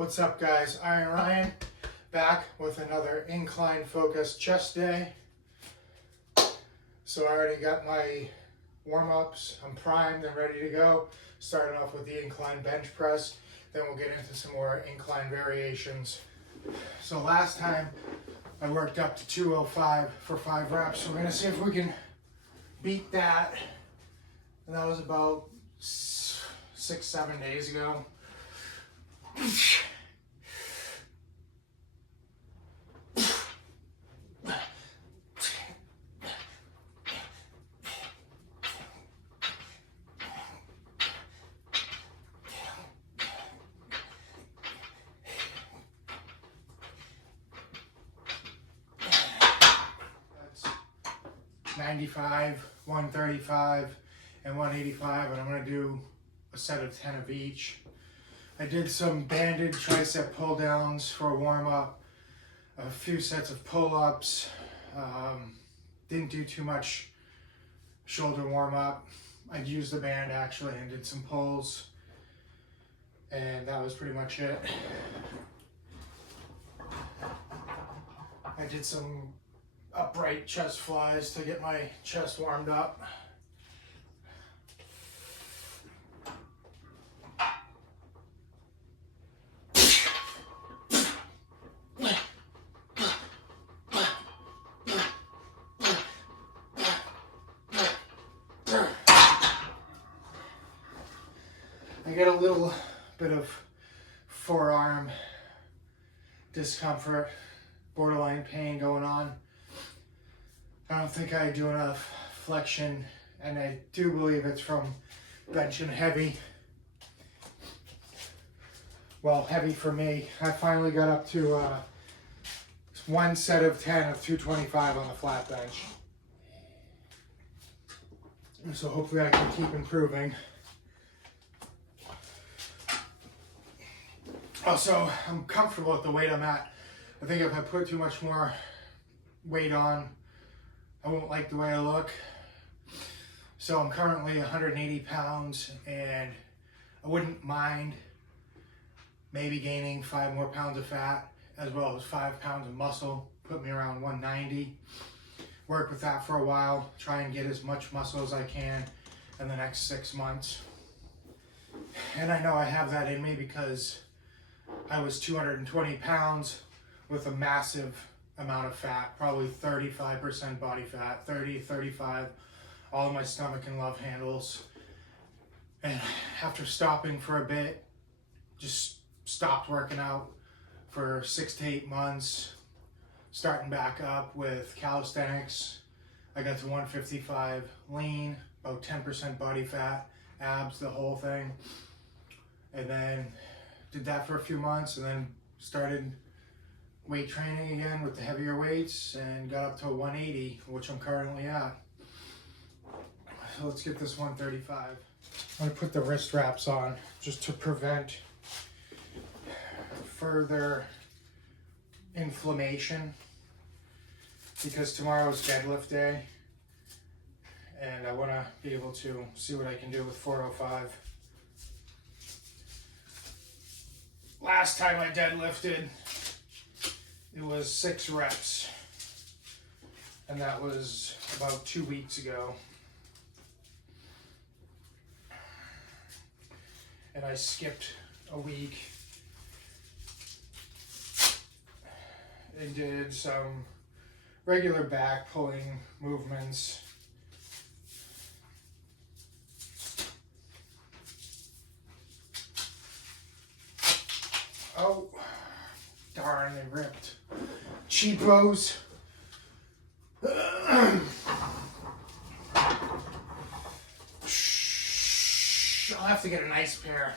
What's up, guys? Iron Ryan back with another incline focused chest day. So I already got my warm-ups. I'm primed and ready to go. Starting off with the incline bench press. Then we'll get into some more incline variations. So last time I worked up to 205 for 5 reps. So we're gonna see if we can beat that. And that was about 6-7 days ago. That's 95, 135, and 185, and I'm going to do a set of 10 of each. I did some banded tricep pull downs for a warm up, a few sets of pull ups, didn't do too much shoulder warm up. I used the band actually and did some pulls, and that was pretty much it. I did some upright chest flies to get my chest warmed up. I get a little bit of forearm discomfort, borderline pain going on. I don't think I do enough flexion, and I do believe it's from benching heavy. Well, heavy for me. I finally got up to one set of 10 of 225 on the flat bench. And so hopefully I can keep improving. Also, I'm comfortable at the weight I'm at. I think if I put too much more weight on, I won't like the way I look. So I'm currently 180 pounds, and I wouldn't mind maybe gaining 5 more pounds of fat, as well as 5 pounds of muscle, put me around 190. Work with that for a while, try and get as much muscle as I can in the next 6 months. And I know I have that in me because I was 220 pounds with a massive amount of fat, probably 35% body fat, 30, 35, all of my stomach and love handles. And after stopping for a bit, just stopped working out for 6 to 8 months, starting back up with calisthenics. I got to 155 lean, about 10% body fat, abs, the whole thing. And then did that for a few months, and then started weight training again with the heavier weights and got up to a 180, which I'm currently at. So let's get this 135. I'm gonna put the wrist wraps on just to prevent further inflammation, because tomorrow's deadlift day and I wanna be able to see what I can do with 405. Last time I deadlifted, it was 6 reps, and that was about 2 weeks ago. And I skipped a week and did some regular back pulling movements. Oh, darn, they ripped. Cheapos. I'll have to get a nice pair.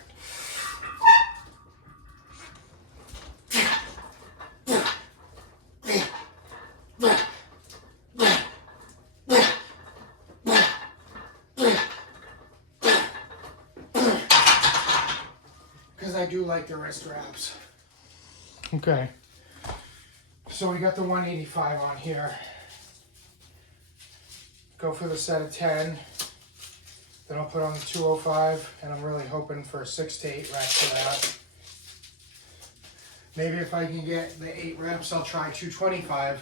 Because I do like the wrist wraps. Okay. So we got the 185 on here. Go for the set of 10. Then I'll put on the 205, and I'm really hoping for 6 to 8 reps of that. Maybe if I can get the 8 reps, I'll try 225.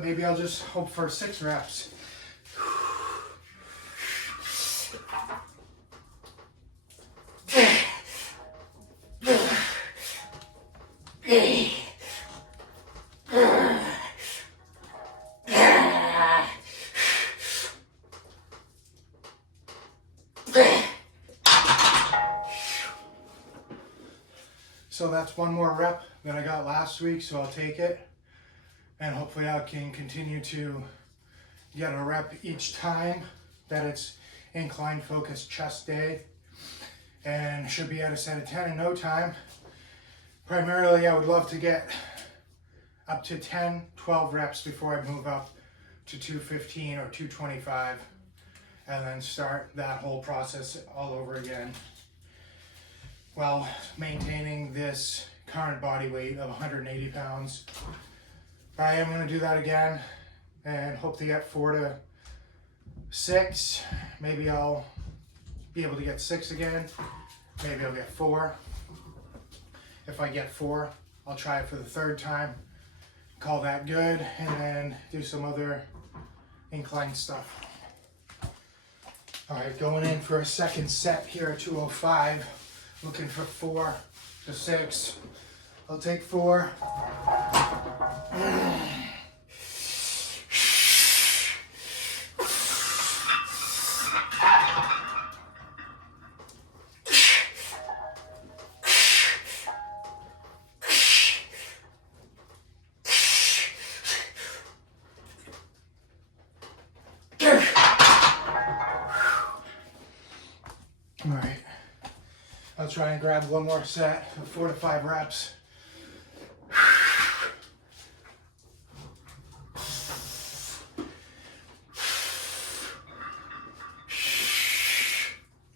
Maybe I'll just hope for 6 reps. So that's one more rep that I got last week, so I'll take it. And hopefully I can continue to get a rep each time that it's incline focused chest day. And should be at a set of 10 in no time. Primarily I would love to get up to 10, 12 reps before I move up to 215 or 225. And then start that whole process all over again, while maintaining this current body weight of 180 pounds. But I am going to do that again and hope to get 4 to 6. Maybe I'll be able to get 6 again. Maybe I'll get 4. If I get 4, I'll try it for the 3rd time, call that good, and then do some other incline stuff. All right, going in for a second set here at 205. Looking for 4 to 6. I'll take 4. All right. I'll try and grab one more set of 4 to 5 reps.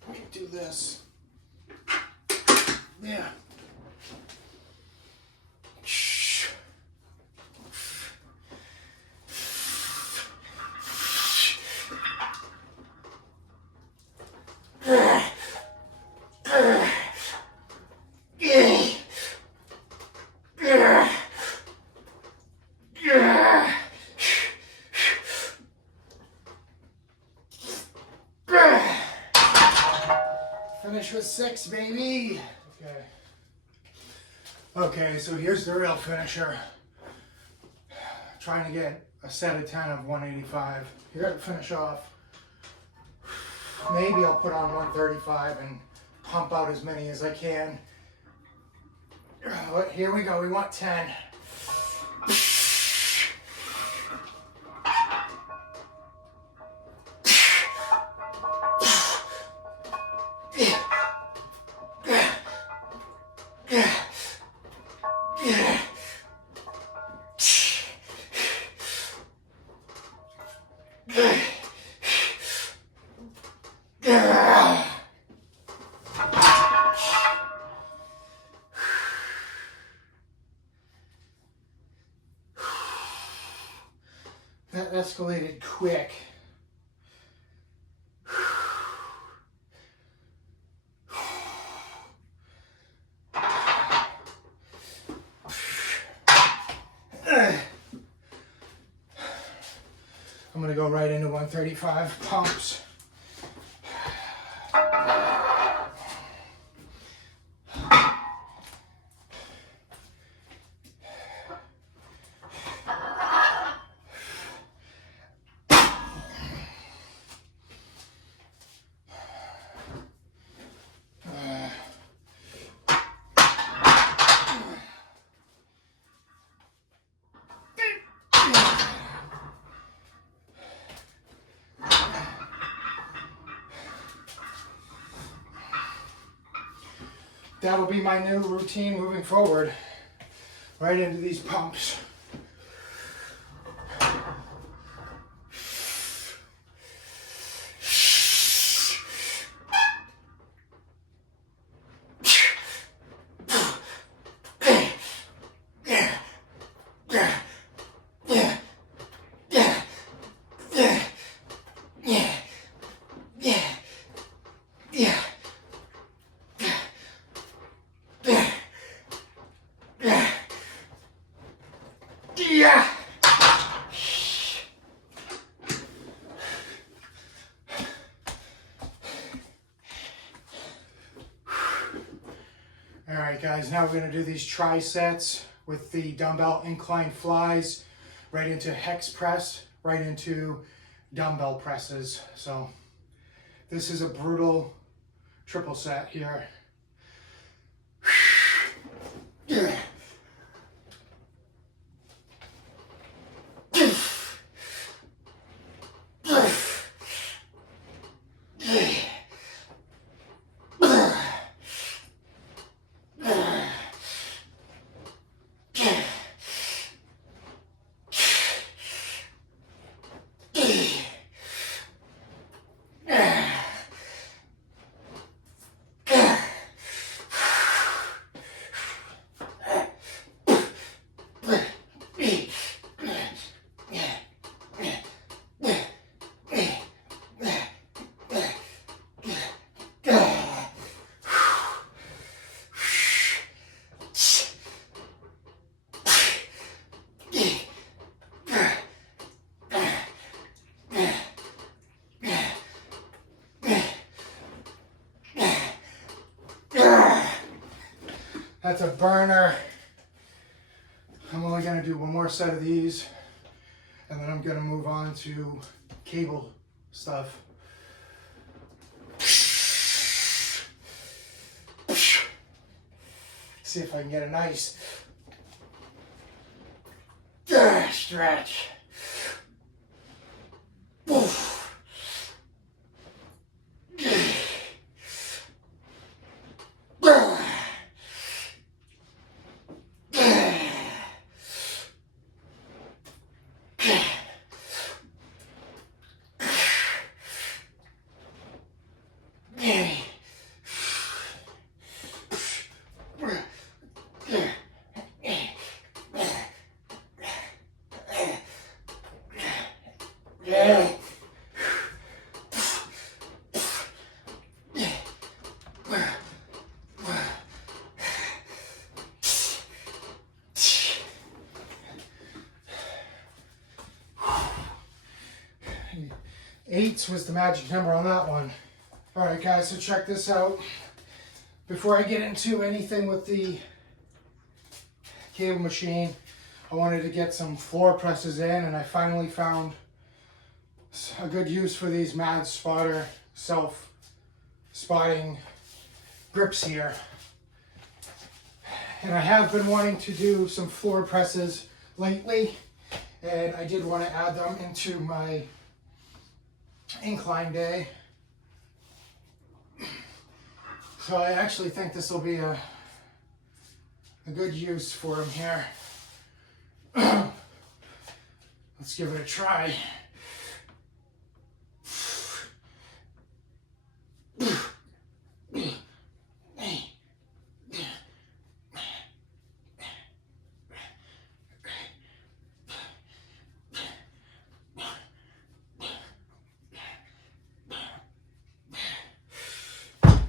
Let me do this. Yeah. Finish with 6, baby. Okay, so here's the real finisher. Trying to get a set of 10 of 185. You gotta finish off. Maybe I'll put on 135 and pump out as many as I can. Here we go, we want 10. That escalated quick. I'm gonna go right into 135 pumps. that'll be my new routine moving forward. Right into these pumps. Yeah. All right, guys, now we're going to do these trisets with the dumbbell incline flies right into hex press, right into dumbbell presses. So this is a brutal triple set here. Yeah. That's a burner. I'm only going to do one more set of these, and then I'm going to move on to cable stuff. See if I can get a nice stretch. Eight was the magic number on that one. All right, guys, so check this out. Before I get into anything with the cable machine, I wanted to get some floor presses in, and I finally found a good use for these Mad Spotter self-spotting grips here. And I have been wanting to do some floor presses lately, and I did want to add them into my incline day. So I actually think this will be a good use for them here. Let's give it a try.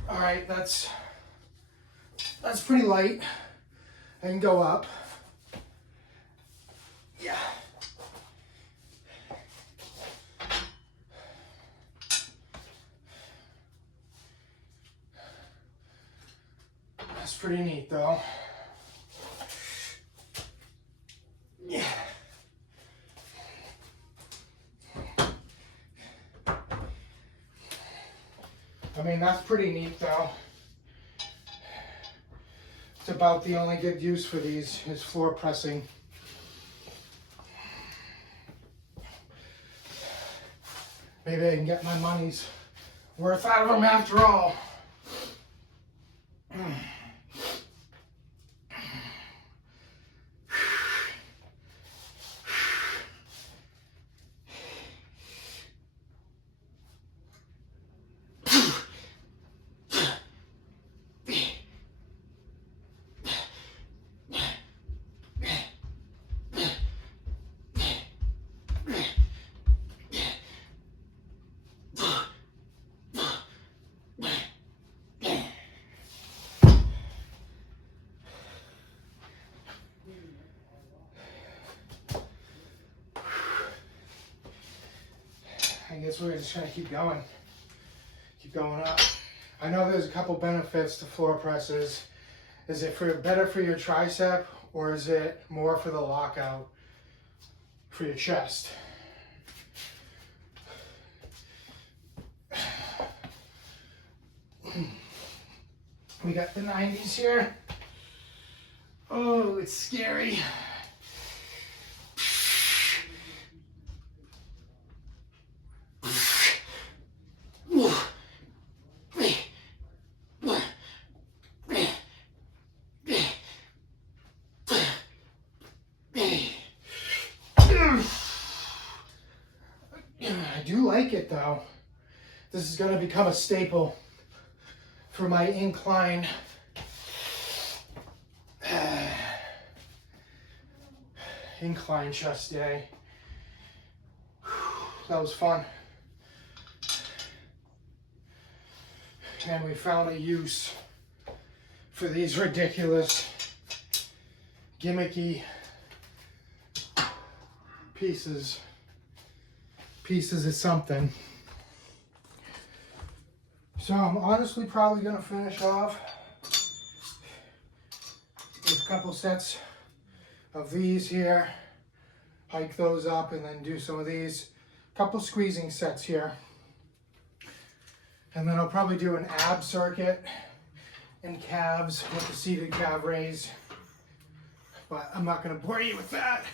All right, that's pretty light. I can go up. Yeah. That's pretty neat though. Yeah. I mean, that's pretty neat though. It's about the only good use for these is floor pressing. Maybe I can get my money's worth out of them after all. guess we're just gonna keep going up. I know there's a couple benefits to floor presses. Is it better for your tricep, or is it more for the lockout for your chest? We got the 90s here. Oh, it's scary. I do like it though. This is going to become a staple for my incline incline chest day. That was fun. And we found a use for these ridiculous, gimmicky pieces of something. So I'm honestly probably going to finish off with a couple sets of these here, hike those up, and then do some of these, couple squeezing sets here. And then I'll probably do an ab circuit and calves with the seated calf raise. But I'm not going to bore you with that.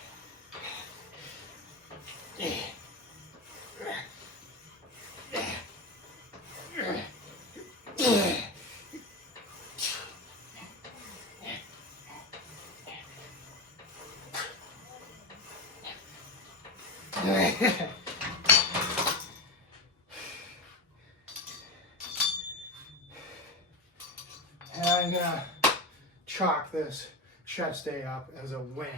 And I'm gonna chalk this chest day up as a win.